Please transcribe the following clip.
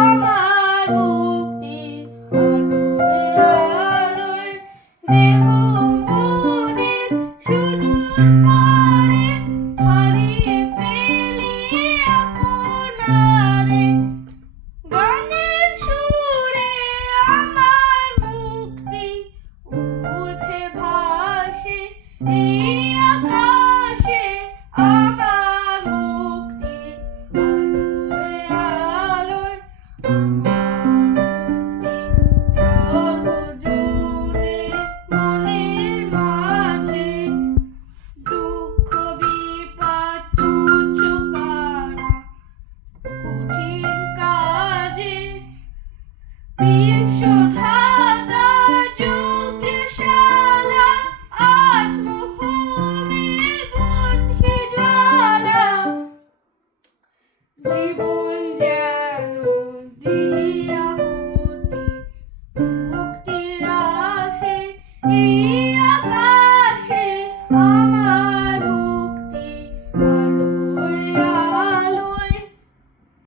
আমার মুক্তি আলোয় আলোয় দেহ মনের সুদূর পারে হারিয়ে ফেলি আপনারে গানের সুরে আমার মুক্তি উঠে ভাসে এই আকাশে আমার মুক্তি আলোয় আলোয়